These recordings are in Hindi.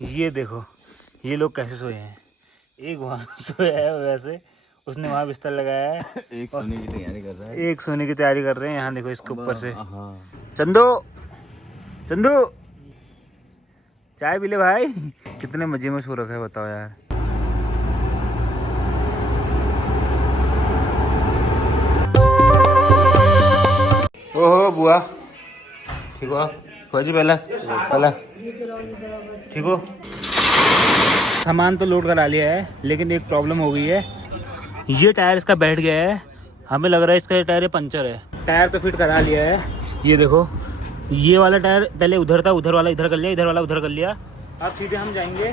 ये देखो ये लोग कैसे सोए हैं। एक वहाँ सोया है वैसे, उसने वहाँ बिस्तर लगाया है। एक सोने की तैयारी कर रहा है, एक सोने की तैयारी कर रहे हैं। यहाँ देखो इसके ऊपर से। हाँ। चंदू चंदू चाय पी ले भाई। कितने मजे में सो रखा है बताओ यार। ओहो बुआ ठीक हो? बुआ जी पहला ठीक हो? सामान तो लोड करा लिया है, लेकिन एक प्रॉब्लम हो गई है। ये टायर इसका बैठ गया है। हमें लग रहा है इसका टायर पंचर है। टायर तो फिट करा लिया है। ये देखो ये वाला टायर पहले उधर था, उधर वाला इधर कर लिया, इधर वाला उधर कर लिया। अब सीधे हम जाएंगे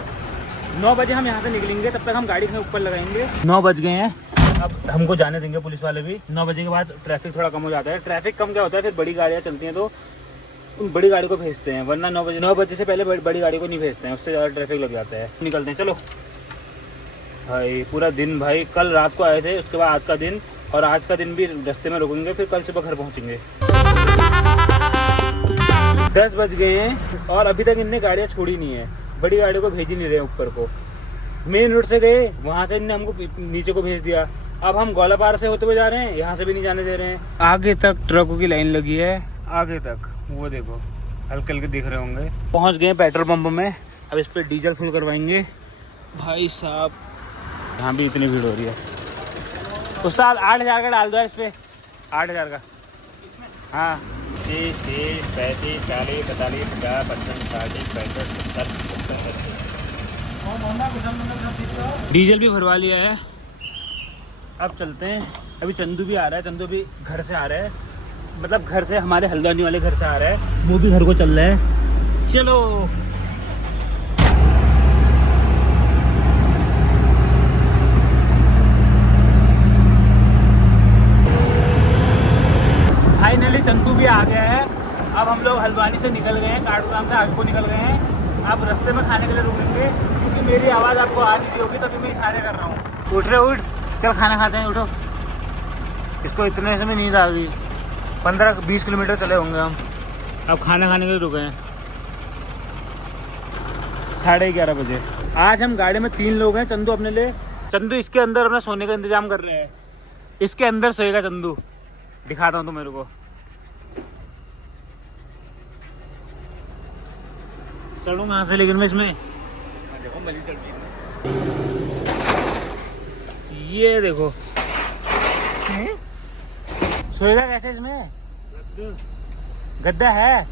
9 बजे, हम यहाँ से निकलेंगे। तब तक हम गाड़ी के ऊपर लगाएंगे। 9 बज गए हैं, अब हमको जाने देंगे पुलिस वाले भी। 9 बजे के बाद ट्रैफिक थोड़ा कम हो जाता है। ट्रैफिक कम क्या होता है, फिर बड़ी गाड़ियाँ चलती हैं तो उन बड़ी गाड़ी को भेजते हैं, वरना 9 बजे से पहले बड़ी गाड़ी को नहीं भेजते हैं, उससे ज़्यादा ट्रैफिक लग जाता है। निकलते हैं चलो भाई। पूरा दिन भाई, कल रात को आए थे, उसके बाद आज का दिन, और आज का दिन भी रास्ते में रुकेंगे, फिर कल सुबह घर पहुँचेंगे। 10 बज गए हैं और अभी तक इनने गाड़ियाँ छोड़ी नहीं है। बड़ी गाड़ी को भेज ही नहीं रहे ऊपर को। मेन रोड से गए, वहाँ से इनने हमको नीचे को भेज दिया। अब हम गोलापार से होते हुए जा रहे हैं, यहाँ से भी नहीं जाने दे रहे हैं। आगे तक ट्रकों की लाइन लगी है, आगे तक वो देखो हल्के हल्के दिख रहे होंगे। पहुँच गए पेट्रोल पंप में। अब इस पर डीजल फुल करवाएंगे भाई साहब। यहाँ भी इतनी भीड़ हो रही है। उस्ताद 8,000 का डाल दो इस पे, 8,000 का। हाँ 30, 35, 40, 45, 50, 55, 60, 65, 70, 70। डीजल भी भरवा लिया है। अब चलते हैं। अभी चंदू भी आ रहा है। चंदू भी घर से आ रहा है, मतलब घर से, हमारे हल्द्वानी वाले घर से आ रहा है। वो भी घर को चल रहा है। चलो फाइनली चंदू भी आ गया है। अब हम लोग हल्द्वानी से निकल गए हैं, काठगोदाम से आगे को निकल गए हैं। अब रास्ते में खाने के लिए रुकेंगे, क्योंकि मेरी आवाज़ आपको आ नहीं रही होगी, तभी मैं इशारे कर रहा हूँ। उठ रहे उठ, चल खाना खाते हैं, उठो। इसको इतने समय नींद आ गई। 15-20 किलोमीटर चले होंगे हम। अब खाना खाने के लिए रुके हैं 11:30 बजे। आज हम गाड़ी में 3 लोग हैं। चंदू अपने लिए, चंदू इसके अंदर अपना सोने का इंतजाम कर रहे हैं। इसके अंदर सोएगा चंदू। दिखाता हूँ तो मेरे को। चलूँगा यहाँ से, लेकिन मैं इसमें ये देखो सोएगा कैसे इसमें? गद्दा है।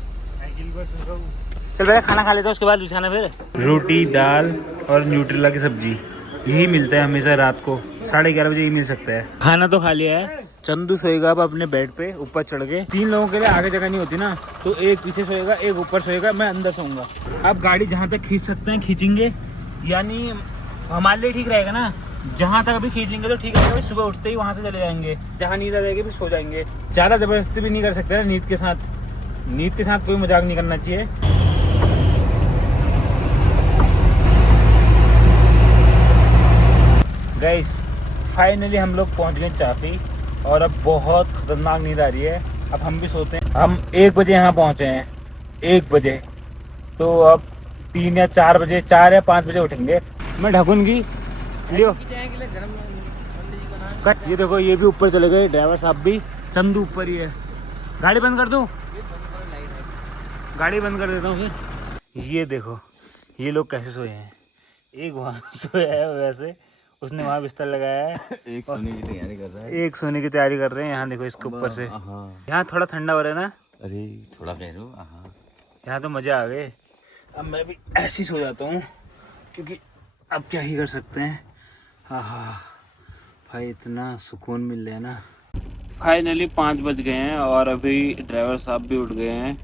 चल पहले खाना खा लेते हैं, उसके बाद बिछाना। फिर रोटी, दाल और न्यूट्रेला की सब्जी, यही मिलता है हमेशा रात को। 11:30 बजे ही मिल सकता है। खाना तो खा लिया है। चंदू सोएगा अब अपने बेड पे ऊपर चढ़ के। 3 लोगों के लिए आगे जगह नहीं होती ना, तो एक पीछे सोएगा, एक ऊपर सोएगा, मैं अंदर सोऊंगा। अब गाड़ी जहाँ तक खींच सकते हैं खींचेंगे, यानी हमारे लिए ठीक रहेगा ना। जहाँ तक अभी खींच लेंगे तो ठीक रहेगा। सुबह उठते ही वहाँ से चले जाएंगे, जहाँ नींद आ जाएगी फिर सो जाएंगे। ज़्यादा ज़बरदस्ती भी नहीं कर सकते ना नींद के साथ। नींद के साथ कोई मजाक नहीं करना चाहिए। गाइस फाइनली हम लोग पहुँच गए चाफी, और अब बहुत खतरनाक नींद आ रही है। अब हम भी सोते हैं। हम 1 बजे यहाँ पहुँचे हैं, 1 बजे। तो अब 3 या 4 बजे, 4 या 5 बजे उठेंगे। मैं ढकूंगी लियो। ये देखो ये भी ऊपर चले गए, ड्राइवर साहब भी। चंदू ऊपर ही है। गाड़ी बंद कर दूं? गाड़ी बंद कर देता हूँ फिर। ये देखो ये लोग कैसे सोए हैं। एक वहाँ सोया है वैसे, उसने वहाँ बिस्तर लगाया है। एक सोने की तैयारी कर रहा है, एक सोने की तैयारी कर रहे हैं। यहाँ देखो इसके ऊपर से। यहाँ थोड़ा ठंडा हो रहा है ना। अरे थोड़ा कह लो। यहाँ तो मजे आ गए। अब मैं भी ऐसे ही सो जाता हूँ, क्योंकि अब क्या ही कर सकते हैं। हाँ भाई, इतना सुकून मिल रहा है ना। फाइनली 5 बज गए हैं और अभी ड्राइवर साहब भी उठ गए हैं।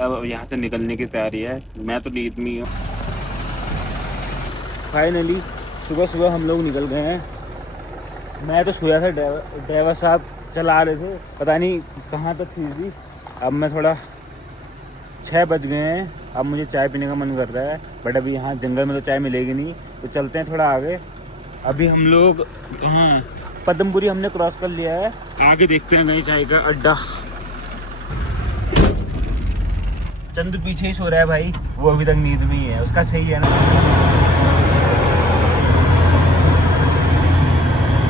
अब यहाँ से निकलने की तैयारी है। मैं तो नींद में ही हूँ। फाइनली सुबह सुबह हम लोग निकल गए हैं। मैं तो सोया था, ड्राइवर साहब चला रहे थे, पता नहीं कहाँ तक खींच दी। अब मैं थोड़ा 6 बज गए हैं। अब मुझे चाय पीने का मन कर रहा है, बट अभी यहाँ जंगल में तो चाय मिलेगी नहीं, तो चलते हैं थोड़ा आगे। अभी हम लोग कहाँ, पद्मपुरी हमने क्रॉस कर लिया है। आगे देखते हैं नई चाय का अड्डा। चंदू पीछे ही सो रहा है भाई, वो अभी तक नींद में ही है, उसका सही है ना।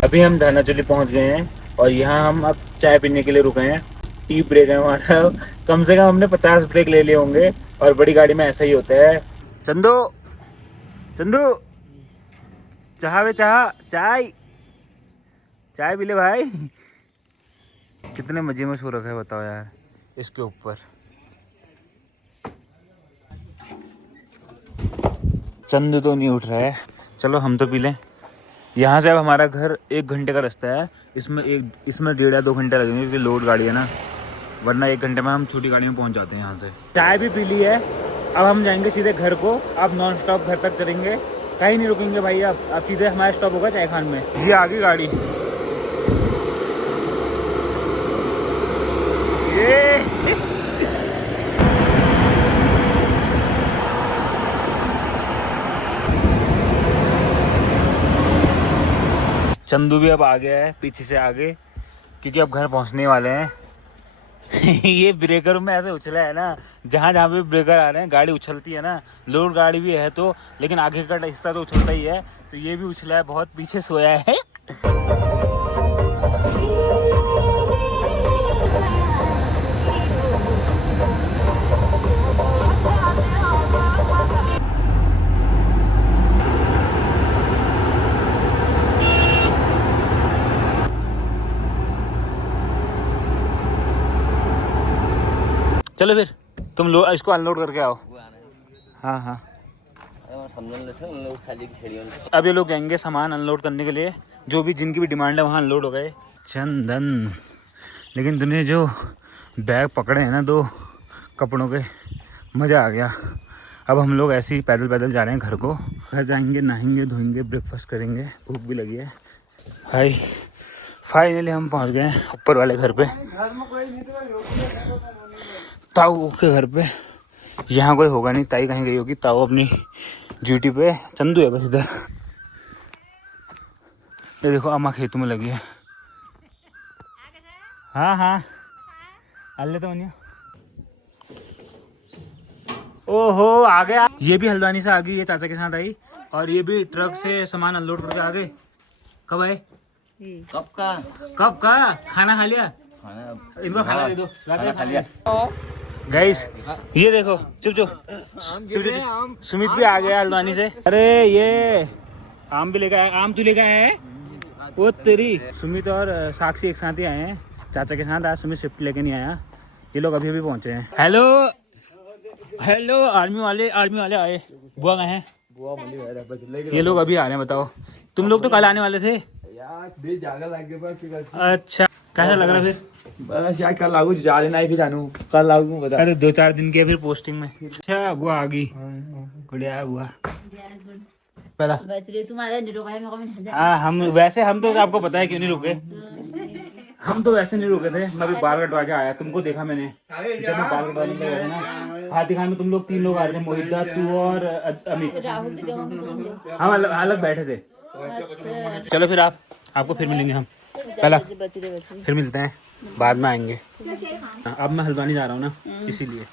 अभी हम धानाचुली पहुंच गए हैं और यहाँ हम अब चाय पीने के लिए रुके हैं। टी ब्रेक है हमारा, कम से कम हमने 50 ब्रेक ले लिए होंगे और बड़ी गाड़ी में ऐसा ही होता है। चंदू चंदू चाय चाय चाय पी ले भाई। कितने मजे में सो रखा है बताओ यार इसके ऊपर। चंदू तो नहीं उठ रहा है, चलो हम तो पी लें। यहाँ से अब हमारा घर 1 घंटे का रास्ता है, इसमें 1.5 या 2 घंटे लगेंगे क्योंकि लोड गाड़ी है ना, वरना 1 घंटे में हम छोटी गाड़ी में पहुँच जाते हैं। यहाँ से चाय भी पी ली है, अब हम जाएंगे सीधे घर को। अब नॉन स्टॉप घर तक चलेंगे, कहीं नहीं रुकेंगे भाई। अब सीधे हमारा स्टॉप होगा चाय खान में। ये आगे गाड़ी ये चंदू भी अब आ गया है पीछे से आगे, क्योंकि अब घर पहुंचने वाले हैं। ये ब्रेकर में ऐसे उछला है ना, जहाँ जहाँ पे ब्रेकर आ रहे हैं गाड़ी उछलती है ना। लोड गाड़ी भी है तो, लेकिन आगे का हिस्सा तो उछलता ही है, तो ये भी उछला है, बहुत पीछे सोया है। चलो फिर तुम लोग इसको अनलोड करके आओ। हाँ हाँ अब ये लोग जाएंगे सामान अनलोड करने के लिए, जो भी जिनकी भी डिमांड है वहाँ अनलोड हो गए। चंदन, लेकिन तूने जो बैग पकड़े हैं ना 2 कपड़ों के, मज़ा आ गया। अब हम लोग ऐसे ही पैदल पैदल जा रहे हैं घर को। घर जाएंगे, नहाएंगे धोएंगे, ब्रेकफास्ट करेंगे, भूख भी लगी है। हाय फाइनली हम पहुँच गए हैं ऊपर वाले घर पे, ताऊ के घर पे। यहाँ कोई होगा नहीं, ताई कहीं गई होगी, ताऊ अपनी ड्यूटी पे, चंदू है बस इधर। ये देखो अम्मा खेतों में लगी है। हाँ हाँ अल्ले तो नहीं। ओहो आ गया, ये भी हल्द्वानी से आ गई, ये चाचा के साथ आई, और ये भी ट्रक से सामान अनलोड करके आ गए। कब आए? कब का खाना खा लिया? इनको खाना दे दो, खा लिया। गाइस ये देखो, चुप चुप सुमित भी आ गया हल्द्वानी से। अरे ये आम भी लेकर आया, आम तू लेकर आया है? वो तेरी। सुमित और साक्षी एक साथ ही आए हैं चाचा के साथ। आज सुमित शिफ्ट लेके नहीं आया, ये लोग अभी अभी पहुंचे हैं। हेलो हेलो आर्मी वाले आए। बुआ कहाँ है? ये लोग अभी आ रहे हैं। बताओ तुम लोग तो कल आने वाले थे यार। अच्छा कैसा लग रहा फिर? बस यार कल लागू जा रहे ना, फिर जानू कल लागू बता। अरे 2-4 दिन की है फिर पोस्टिंग में। अच्छा बुआ आ गई, बढ़िया बुआ। पहला हम वैसे हम तो आपको पता है क्यों नहीं रुके, हम तो वैसे नहीं रुके थे। मैं भी बाल कटवा के आया, तुमको देखा मैंने जब मैं बाल कटवाने के गया था ना। हाथी खान में तुम लोग 3 लोग आ रहे थे, मोहिता तू और अमित, हम अलग बैठे थे। चलो फिर आपको फिर मिलेंगे हम, पहला फिर मिलते हैं, बाद में आएंगे। अब मैं हल्द्वानी जा रहा हूँ ना, इसीलिए।